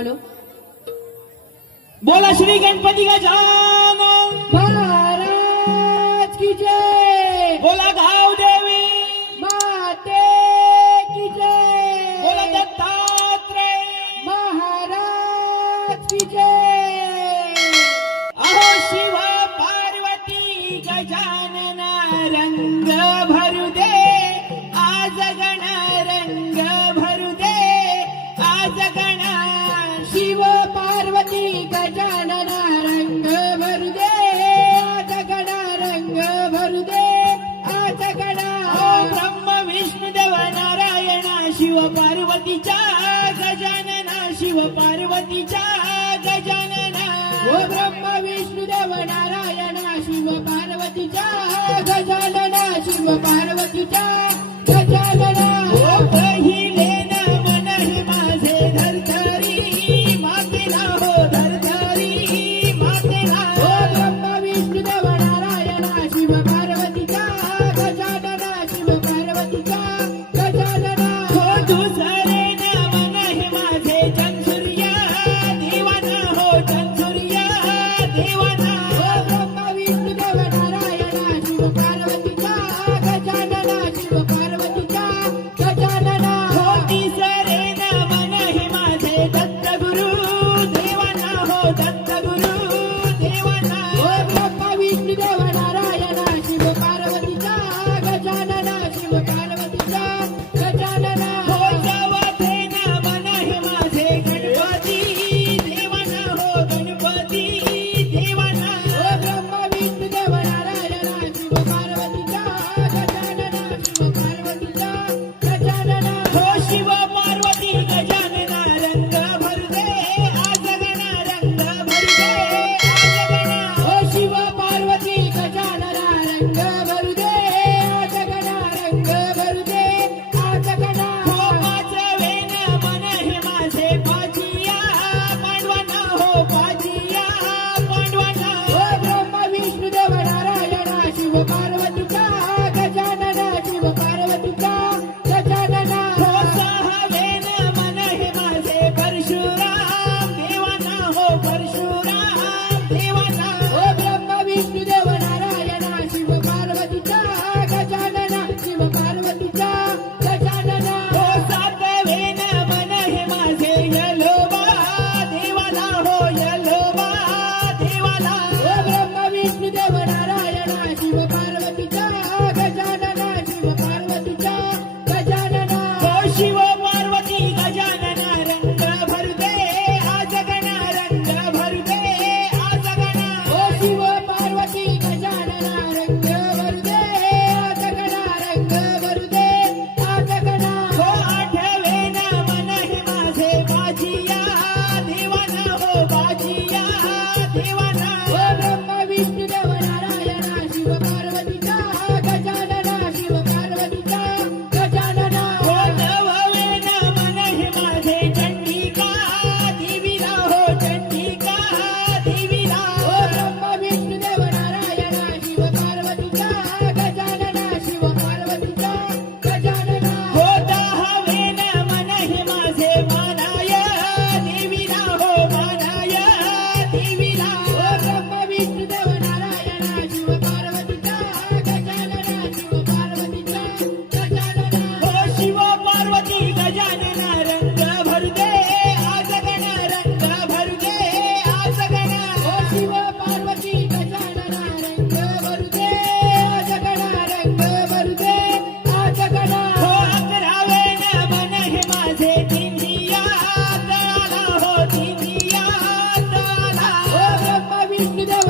बोलो बोला श्री गणपति का जान. महाराज की जय. बोला घाव देवी. माते की जय. बोला दत्तात्रेय. महाराज की जय. पार्वतीच्या गजानना. हो. ब्रह्म विष्णू देव नारायणा शिव पार्वतीच्या गजानना. शिव पार्वतीच्या गजानना. हो. पहिले ना मन हे. माझे धरधरी da da Anna. Thank you.